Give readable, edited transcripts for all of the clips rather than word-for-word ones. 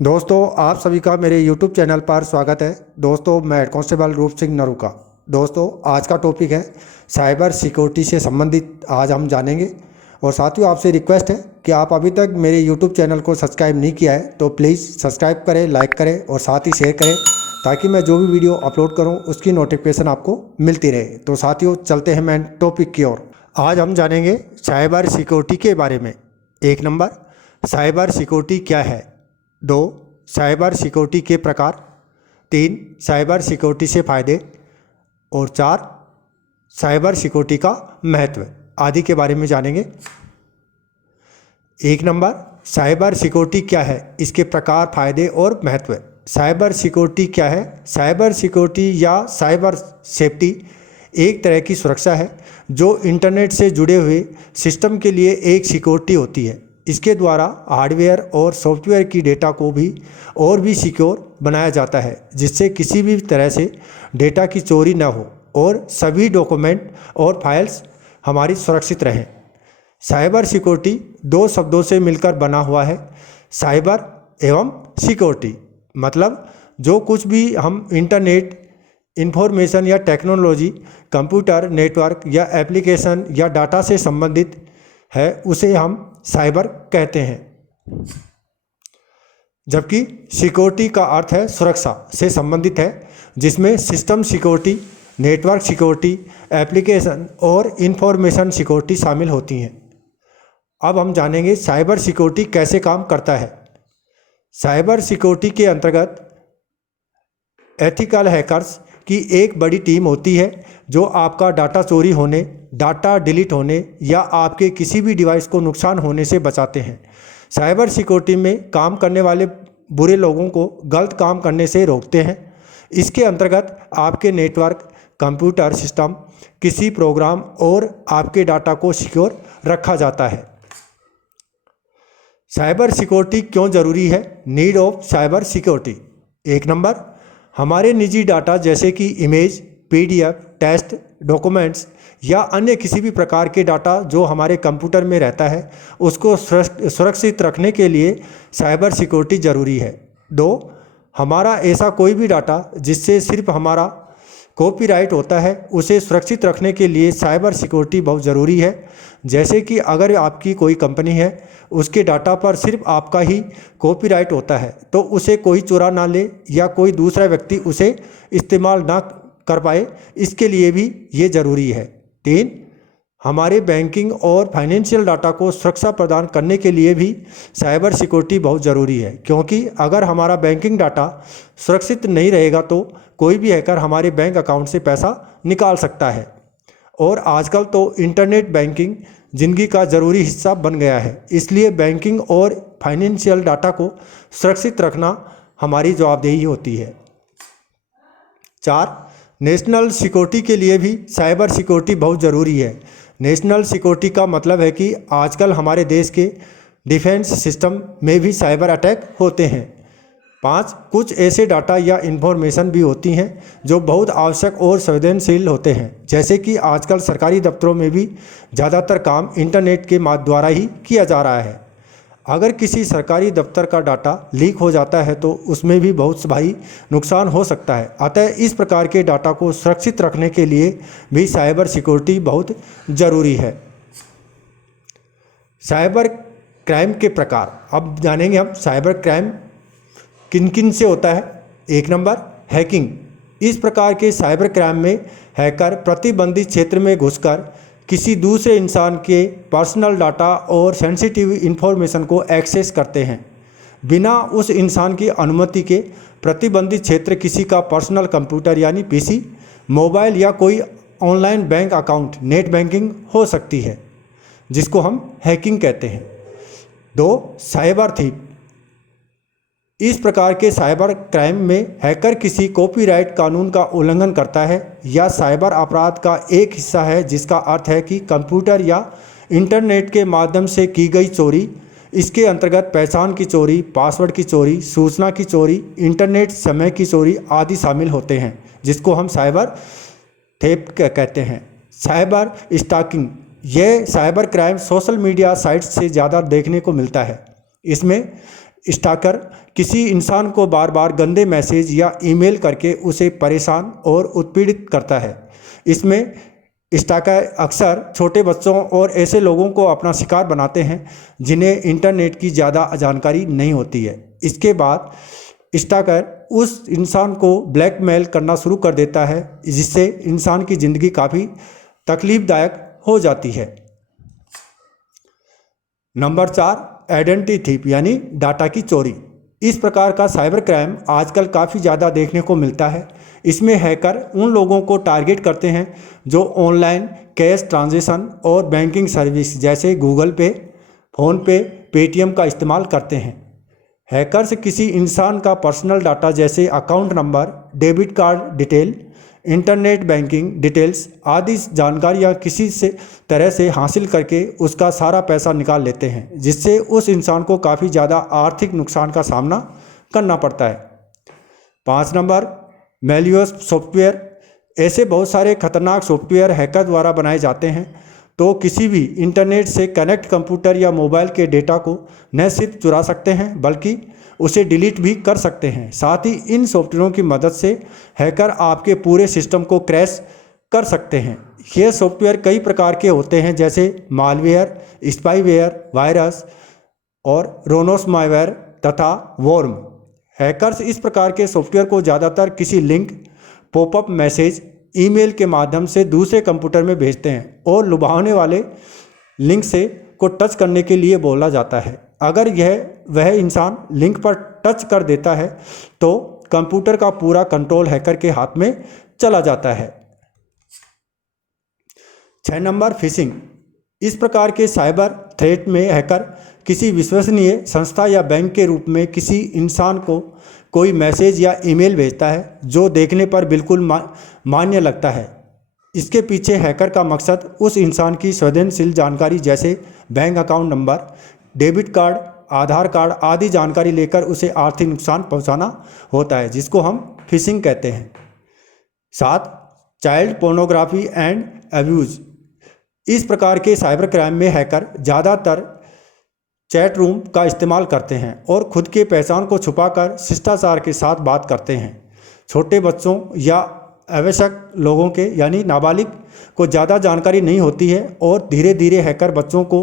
दोस्तों, आप सभी का मेरे YouTube चैनल पर स्वागत है। दोस्तों, मैं हेड कांस्टेबल रूप सिंह नरूका। दोस्तों, आज का टॉपिक है साइबर सिक्योरिटी से संबंधित आज हम जानेंगे। और साथियों, आपसे रिक्वेस्ट है कि आप अभी तक मेरे YouTube चैनल को सब्सक्राइब नहीं किया है तो प्लीज़ सब्सक्राइब करें, लाइक करें और साथ ही शेयर करें, ताकि मैं जो भी वीडियो अपलोड करूँ उसकी नोटिफिकेशन आपको मिलती रहे। तो साथियों, चलते हैं मेन टॉपिक की ओर। आज हम जानेंगे साइबर सिक्योरिटी के बारे में। 1 नंबर, साइबर सिक्योरिटी क्या है। 2, साइबर सिक्योरिटी के प्रकार। 3, साइबर सिक्योरिटी से फ़ायदे। और 4, साइबर सिक्योरिटी का महत्व आदि के बारे में जानेंगे। 1 नंबर, साइबर सिक्योरिटी क्या है, इसके प्रकार, फायदे और महत्व। साइबर सिक्योरिटी क्या है। साइबर सिक्योरिटी या साइबर सेफ्टी एक तरह की सुरक्षा है जो इंटरनेट से जुड़े हुए सिस्टम के लिए एक सिक्योरिटी होती है। इसके द्वारा हार्डवेयर और सॉफ्टवेयर की डेटा को भी और भी सिक्योर बनाया जाता है, जिससे किसी भी तरह से डेटा की चोरी न हो और सभी डॉक्यूमेंट और फाइल्स हमारी सुरक्षित रहें। साइबर सिक्योरिटी 2 शब्दों से मिलकर बना हुआ है, साइबर एवं सिक्योरिटी। मतलब जो कुछ भी हम इंटरनेट, इंफॉर्मेशन या टेक्नोलॉजी, कंप्यूटर, नेटवर्क या एप्लीकेशन या डाटा से संबंधित है, उसे हम साइबर कहते हैं। जबकि सिक्योरिटी का अर्थ है सुरक्षा से संबंधित है, जिसमें system security, network security, application और इंफॉर्मेशन सिक्योरिटी शामिल होती हैं। अब हम जानेंगे साइबर सिक्योरिटी कैसे काम करता है। साइबर सिक्योरिटी के अंतर्गत एथिकल हैकर्स की एक बड़ी टीम होती है जो आपका डाटा चोरी होने, डाटा डिलीट होने या आपके किसी भी डिवाइस को नुकसान होने से बचाते हैं। साइबर सिक्योरिटी में काम करने वाले बुरे लोगों को गलत काम करने से रोकते हैं। इसके अंतर्गत आपके नेटवर्क, कंप्यूटर सिस्टम, किसी प्रोग्राम और आपके डाटा को सिक्योर रखा जाता है। साइबर सिक्योरिटी क्यों ज़रूरी है। Need of cyber security. 1 number, हमारे निजी डाटा जैसे कि इमेज, PDF, टेक्स्ट, डॉक्यूमेंट्स या अन्य किसी भी प्रकार के डाटा जो हमारे कंप्यूटर में रहता है, उसको सुरक्षित रखने के लिए साइबर सिक्योरिटी ज़रूरी है। 2, हमारा ऐसा कोई भी डाटा जिससे सिर्फ हमारा कॉपीराइट होता है, उसे सुरक्षित रखने के लिए साइबर सिक्योरिटी बहुत ज़रूरी है। जैसे कि अगर आपकी कोई कंपनी है, उसके डाटा पर सिर्फ आपका ही कॉपीराइट होता है, तो उसे कोई चुरा ना ले या कोई दूसरा व्यक्ति उसे इस्तेमाल ना कर पाए, इसके लिए भी ये ज़रूरी है। 3, हमारे बैंकिंग और फाइनेंशियल डाटा को सुरक्षा प्रदान करने के लिए भी साइबर सिक्योरिटी बहुत ज़रूरी है, क्योंकि अगर हमारा बैंकिंग डाटा सुरक्षित नहीं रहेगा तो कोई भी हैकर हमारे बैंक अकाउंट से पैसा निकाल सकता है। और आजकल तो इंटरनेट बैंकिंग ज़िंदगी का ज़रूरी हिस्सा बन गया है, इसलिए बैंकिंग और फाइनेंशियल डाटा को सुरक्षित रखना हमारी जवाबदेही होती है। 4, नेशनल सिक्योरिटी के लिए भी साइबर सिक्योरिटी बहुत ज़रूरी है। नेशनल सिक्योरिटी का मतलब है कि आजकल हमारे देश के डिफेंस सिस्टम में भी साइबर अटैक होते हैं। 5, कुछ ऐसे डाटा या इन्फॉर्मेशन भी होती हैं जो बहुत आवश्यक और संवेदनशील होते हैं, जैसे कि आजकल सरकारी दफ्तरों में भी ज़्यादातर काम इंटरनेट के द्वारा ही किया जा रहा है। अगर किसी सरकारी दफ्तर का डाटा लीक हो जाता है तो उसमें भी बहुत भारी नुकसान हो सकता है। अतः इस प्रकार के डाटा को सुरक्षित रखने के लिए भी साइबर सिक्योरिटी बहुत ज़रूरी है। साइबर क्राइम के प्रकार। अब जानेंगे हम साइबर क्राइम किन किन से होता है। 1 नंबर, हैकिंग। इस प्रकार के साइबर क्राइम में हैकर प्रतिबंधित क्षेत्र में घुसकर किसी दूसरे इंसान के पर्सनल डाटा और सेंसिटिव इंफॉर्मेशन को एक्सेस करते हैं। बिना उस इंसान की अनुमति के प्रतिबंधित क्षेत्र किसी का पर्सनल कंप्यूटर यानी PC, मोबाइल या कोई online bank account, net banking हो सकती है, जिसको हम हैकिंग कहते हैं। 2, साइबर थीफ। इस प्रकार के साइबर क्राइम में हैकर किसी कॉपीराइट कानून का उल्लंघन करता है या साइबर अपराध का एक हिस्सा है, जिसका अर्थ है कि कंप्यूटर या इंटरनेट के माध्यम से की गई चोरी। इसके अंतर्गत पहचान की चोरी, पासवर्ड की चोरी, सूचना की चोरी, इंटरनेट समय की चोरी आदि शामिल होते हैं, जिसको हम साइबर थेफ्ट कहते हैं। Cyber stalking. यह cyber crime social media sites से ज़्यादा देखने को मिलता है। इसमें स्टॉकर किसी इंसान को बार बार गंदे मैसेज या ईमेल करके उसे परेशान और उत्पीड़ित करता है। इसमें स्टैकर अक्सर छोटे बच्चों और ऐसे लोगों को अपना शिकार बनाते हैं जिन्हें इंटरनेट की ज़्यादा जानकारी नहीं होती है। इसके बाद स्टैकर उस इंसान को ब्लैकमेल करना शुरू कर देता है, जिससे इंसान की ज़िंदगी काफ़ी तकलीफदायक हो जाती है। नंबर 4, आइडेंटिटी थीफ यानी डाटा की चोरी। इस प्रकार का साइबर क्राइम आजकल काफ़ी ज़्यादा देखने को मिलता है। इसमें हैकर उन लोगों को टारगेट करते हैं जो ऑनलाइन कैश ट्रांजैक्शन और बैंकिंग सर्विस जैसे गूगल पे, फ़ोनपे, पेटीएम का इस्तेमाल करते हैं। हैकर्स किसी इंसान का पर्सनल डाटा जैसे account number, debit card detail, internet banking details आदि जानकारियाँ किसी से तरह से हासिल करके उसका सारा पैसा निकाल लेते हैं, जिससे उस इंसान को काफ़ी ज़्यादा आर्थिक नुकसान का सामना करना पड़ता है। 5 नंबर, मैलिशियस सॉफ्टवेयर। ऐसे बहुत सारे खतरनाक सॉफ्टवेयर हैकर द्वारा बनाए जाते हैं तो किसी भी इंटरनेट से कनेक्ट कंप्यूटर या मोबाइल के डेटा को न सिर्फ चुरा सकते हैं बल्कि उसे डिलीट भी कर सकते हैं। साथ ही इन सॉफ्टवेयरों की मदद से हैकर आपके पूरे सिस्टम को क्रैश कर सकते हैं। ये सॉफ्टवेयर कई प्रकार के होते हैं जैसे मालवेयर, स्पाईवेयर, वायरस और रोनोसमाइवेयर तथा वॉर्म। हैकर्स इस प्रकार के सॉफ्टवेयर को ज़्यादातर किसी लिंक, पॉपअप मैसेज, ईमेल के माध्यम से दूसरे कंप्यूटर में भेजते हैं और लुभावने वाले लिंक से को टच करने के लिए बोला जाता है। अगर वह इंसान लिंक पर टच कर देता है तो कंप्यूटर का पूरा कंट्रोल हैकर के हाथ में चला जाता है। 6 नंबर, फिशिंग। इस प्रकार के साइबर थ्रेट में हैकर किसी विश्वसनीय संस्था या बैंक के रूप में किसी इंसान को कोई मैसेज या ईमेल भेजता है जो देखने पर बिल्कुल मान्य लगता है। इसके पीछे हैकर का मकसद उस इंसान की संवेदनशील जानकारी जैसे bank account number, debit card, Aadhaar card आदि जानकारी लेकर उसे आर्थिक नुकसान पहुंचाना होता है, जिसको हम फिशिंग कहते हैं। 7, चाइल्ड पोर्नोग्राफी एंड अब्यूज़। इस प्रकार के साइबर क्राइम में हैकर ज़्यादातर चैट रूम का इस्तेमाल करते हैं और खुद के पहचान को छुपाकर शिष्टाचार के साथ बात करते हैं। छोटे बच्चों या आवश्यक लोगों के यानी नाबालिग को ज़्यादा जानकारी नहीं होती है और धीरे धीरे हैकर बच्चों को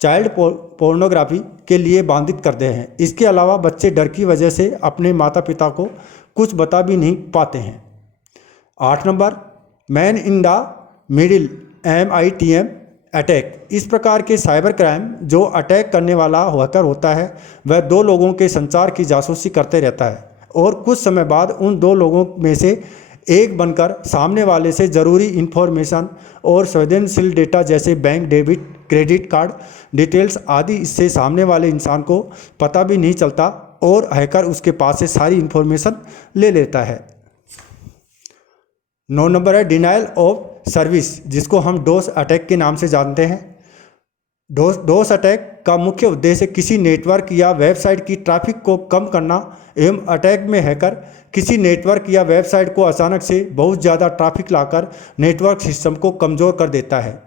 चाइल्ड पोर्नोग्राफी के लिए बाधित करते हैं। इसके अलावा बच्चे डर की वजह से अपने माता पिता को कुछ बता भी नहीं पाते हैं। 8 number, man in the middle MITM attack. इस प्रकार के साइबर क्राइम जो अटैक करने वाला हैकर होता है वह 2 लोगों के संचार की जासूसी करते रहता है और कुछ समय बाद उन 2 लोगों में से एक बनकर सामने वाले से ज़रूरी इन्फॉर्मेशन और संवेदनशील डेटा जैसे bank, debit, credit card details आदि इससे सामने वाले इंसान को पता भी नहीं चलता और हैकर उसके पास से सारी इन्फॉर्मेशन ले लेता है। 9 नंबर है डिनाइल ऑफ सर्विस, जिसको हम डोस अटैक के नाम से जानते हैं। डोस अटैक का मुख्य उद्देश्य किसी नेटवर्क या वेबसाइट की ट्रैफिक को कम करना एवं अटैक में हैकर किसी नेटवर्क या वेबसाइट को अचानक से बहुत ज़्यादा ट्रैफिक लाकर नेटवर्क सिस्टम को कमज़ोर कर देता है।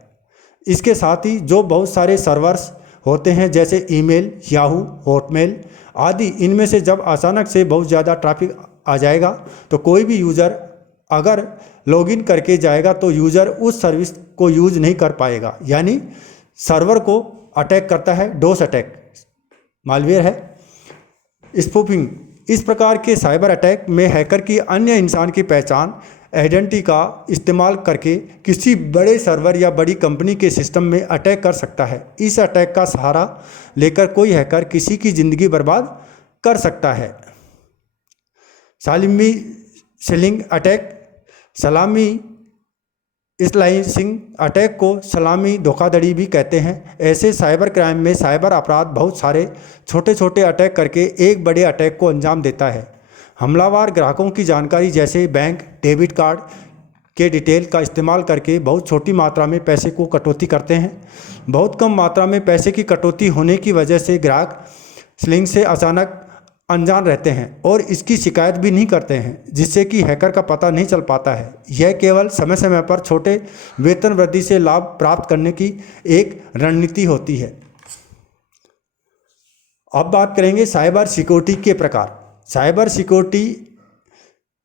इसके साथ ही जो बहुत सारे सर्वर्स होते हैं जैसे ईमेल, याहू, हॉटमेल आदि, इनमें से जब अचानक से बहुत ज़्यादा ट्रैफिक आ जाएगा तो कोई भी यूज़र अगर लॉगिन करके जाएगा तो यूज़र उस सर्विस को यूज़ नहीं कर पाएगा, यानी सर्वर को अटैक करता है। डोस अटैक मालवेयर है। स्पूफिंग, इस प्रकार के साइबर अटैक में हैकर की अन्य इंसान की पहचान, आइडेंटिटी का इस्तेमाल करके किसी बड़े सर्वर या बड़ी कंपनी के सिस्टम में अटैक कर सकता है। इस अटैक का सहारा लेकर कोई हैकर किसी की ज़िंदगी बर्बाद कर सकता है। सलामी स्लिंग अटैक, सलामी स्लाइसिंग अटैक को सलामी धोखाधड़ी भी कहते हैं। ऐसे साइबर क्राइम में साइबर अपराध बहुत सारे छोटे छोटे अटैक करके एक बड़े अटैक को अंजाम देता है। हमलावर ग्राहकों की जानकारी जैसे बैंक, डेबिट कार्ड के डिटेल का इस्तेमाल करके बहुत छोटी मात्रा में पैसे को कटौती करते हैं। बहुत कम मात्रा में पैसे की कटौती होने की वजह से ग्राहक स्लिंग से अचानक अनजान रहते हैं और इसकी शिकायत भी नहीं करते हैं, जिससे कि हैकर का पता नहीं चल पाता है। यह केवल समय समय पर छोटे वेतन वृद्धि से लाभ प्राप्त करने की एक रणनीति होती है। अब बात करेंगे साइबर सिक्योरिटी के प्रकार। साइबर सिक्योरिटी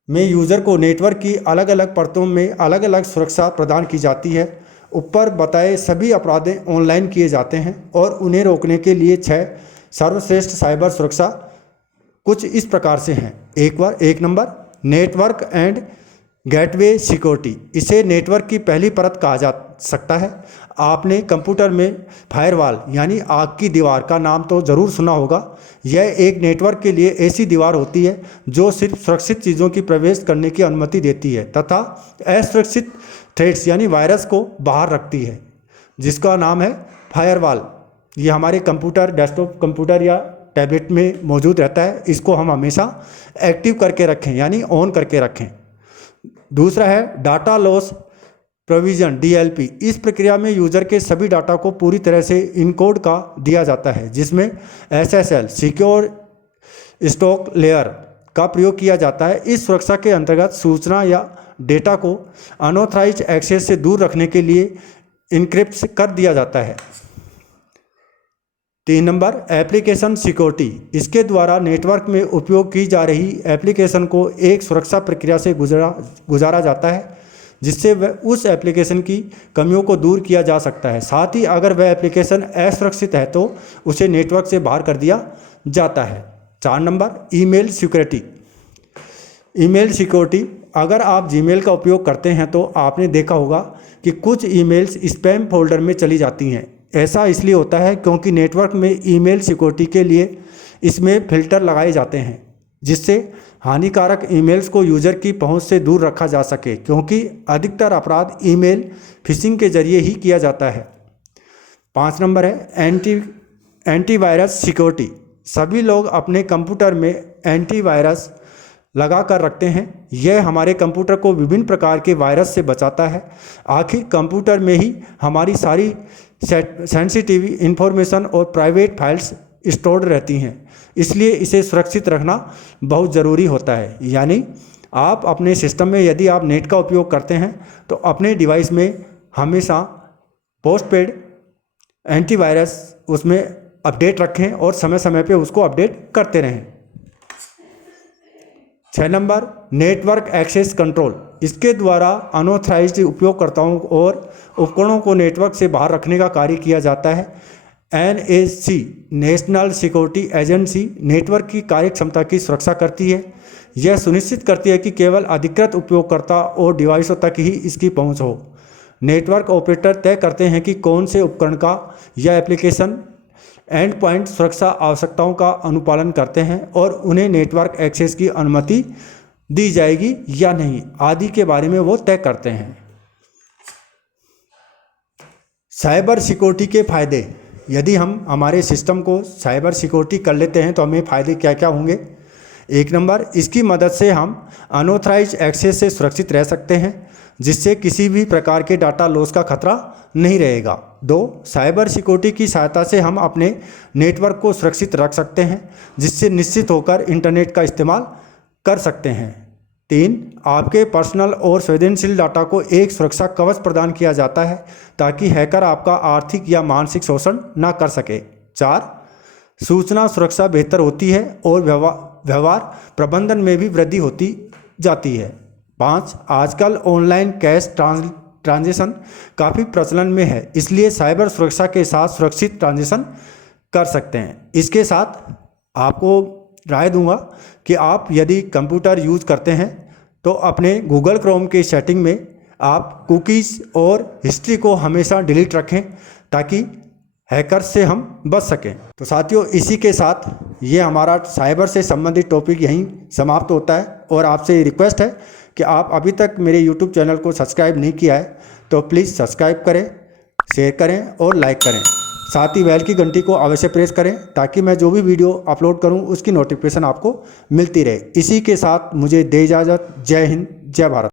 में यूज़र को नेटवर्क की अलग अलग परतों में अलग अलग सुरक्षा प्रदान की जाती है। ऊपर बताए सभी अपराध ऑनलाइन किए जाते हैं और उन्हें रोकने के लिए 6 सर्वश्रेष्ठ साइबर सुरक्षा कुछ इस प्रकार से हैं। एक number, network and gateway security. इसे नेटवर्क की पहली परत कहा जा सकता है। आपने कंप्यूटर में फायरवॉल यानी आग की दीवार का नाम तो ज़रूर सुना होगा। यह एक नेटवर्क के लिए ऐसी दीवार होती है जो सिर्फ सुरक्षित चीज़ों की प्रवेश करने की अनुमति देती है तथा असुरक्षित थ्रेड्स यानी वायरस को बाहर रखती है, जिसका नाम है फायरवॉल। ये हमारे कंप्यूटर, डेस्कटॉप कंप्यूटर या टैबलेट में मौजूद रहता है। इसको हम हमेशा एक्टिव करके रखें यानी ऑन करके रखें। दूसरा है डाटा लॉस प्रोविजन DLP। इस प्रक्रिया में यूज़र के सभी डाटा को पूरी तरह से इनकोड का दिया जाता है, जिसमें SSL सिक्योर स्टॉक लेयर का प्रयोग किया जाता है। इस सुरक्षा के अंतर्गत सूचना या डेटा को अनऑथराइज्ड एक्सेस से दूर रखने के लिए इनक्रिप्ट कर दिया जाता है। 3 नंबर, एप्लीकेशन सिक्योरिटी। इसके द्वारा नेटवर्क में उपयोग की जा रही एप्लीकेशन को एक सुरक्षा प्रक्रिया से गुजारा जाता है, जिससे वह उस एप्लीकेशन की कमियों को दूर किया जा सकता है। साथ ही अगर वह एप्लीकेशन असुरक्षित है तो उसे नेटवर्क से बाहर कर दिया जाता है। 4 number, email security. Email security. अगर आप जीमेल का उपयोग करते हैं तो आपने देखा होगा कि कुछ ईमेल्स स्पैम फोल्डर में चली जाती हैं। ऐसा इसलिए होता है क्योंकि नेटवर्क में ईमेल सिक्योरिटी के लिए इसमें फ़िल्टर लगाए जाते हैं, जिससे हानिकारक ईमेल्स को यूज़र की पहुंच से दूर रखा जा सके, क्योंकि अधिकतर अपराध ईमेल फिशिंग के जरिए ही किया जाता है। 5 नंबर है एंटीवायरस सिक्योरिटी। सभी लोग अपने कंप्यूटर में एंटीवायरस लगा कर रखते हैं। यह हमारे कंप्यूटर को विभिन्न प्रकार के वायरस से बचाता है। आखिर कंप्यूटर में ही हमारी सारी सेंसिटिव इंफॉर्मेशन और प्राइवेट फाइल्स स्टोर्ड रहती हैं, इसलिए इसे सुरक्षित रखना बहुत ज़रूरी होता है। यानी आप अपने सिस्टम में यदि आप नेट का उपयोग करते हैं तो अपने डिवाइस में हमेशा पोस्टपेड एंटीवायरस उसमें अपडेट रखें और समय समय पे उसको अपडेट करते रहें। 6 नंबर, नेटवर्क एक्सेस कंट्रोल। इसके द्वारा अनऑथराइज्ड उपयोगकर्ताओं और उपकरणों को नेटवर्क से बाहर रखने का कार्य किया जाता है। NSC national security agency network की कार्यक्षमता की सुरक्षा करती है। यह सुनिश्चित करती है कि केवल अधिकृत उपयोगकर्ता और डिवाइसों तक ही इसकी पहुंच हो। नेटवर्क ऑपरेटर तय करते हैं कि कौन से उपकरण का या एप्लीकेशन एंड पॉइंट सुरक्षा आवश्यकताओं का अनुपालन करते हैं और उन्हें नेटवर्क एक्सेस की अनुमति दी जाएगी या नहीं आदि के बारे में वो तय करते हैं। साइबर सिक्योरिटी के फायदे। यदि हम हमारे सिस्टम को साइबर सिक्योरिटी कर लेते हैं तो हमें फ़ायदे क्या क्या होंगे। 1 नंबर, इसकी मदद से हम अनऑथराइज्ड एक्सेस से सुरक्षित रह सकते हैं, जिससे किसी भी प्रकार के डाटा लॉस का खतरा नहीं रहेगा। 2, साइबर सिक्योरिटी की सहायता से हम अपने नेटवर्क को सुरक्षित रख सकते हैं, जिससे निश्चित होकर इंटरनेट का इस्तेमाल कर सकते हैं। 3, आपके पर्सनल और संवेदनशील डाटा को एक सुरक्षा कवच प्रदान किया जाता है ताकि हैकर आपका आर्थिक या मानसिक शोषण ना कर सके। 4, सूचना सुरक्षा बेहतर होती है और व्यवहार प्रबंधन में भी वृद्धि होती जाती है। 5, आजकल ऑनलाइन कैश ट्रांजैक्शन काफ़ी प्रचलन में है, इसलिए साइबर सुरक्षा के साथ सुरक्षित ट्रांजैक्शन कर सकते हैं। इसके साथ आपको राय दूंगा कि आप यदि कंप्यूटर यूज़ करते हैं तो अपने गूगल क्रोम के सेटिंग में आप कुकीज़ और हिस्ट्री को हमेशा डिलीट रखें ताकि हैकर से हम बच सकें। तो साथियों, इसी के साथ ये हमारा साइबर से संबंधित टॉपिक यहीं समाप्त होता है और आपसे रिक्वेस्ट है कि आप अभी तक मेरे YouTube चैनल को सब्सक्राइब नहीं किया है तो प्लीज़ सब्सक्राइब करें, शेयर करें और लाइक करें। साथ ही बेल की घंटी को अवश्य प्रेस करें ताकि मैं जो भी वीडियो अपलोड करूं उसकी नोटिफिकेशन आपको मिलती रहे। इसी के साथ मुझे दे इजाज़त। जय हिंद, जय भारत।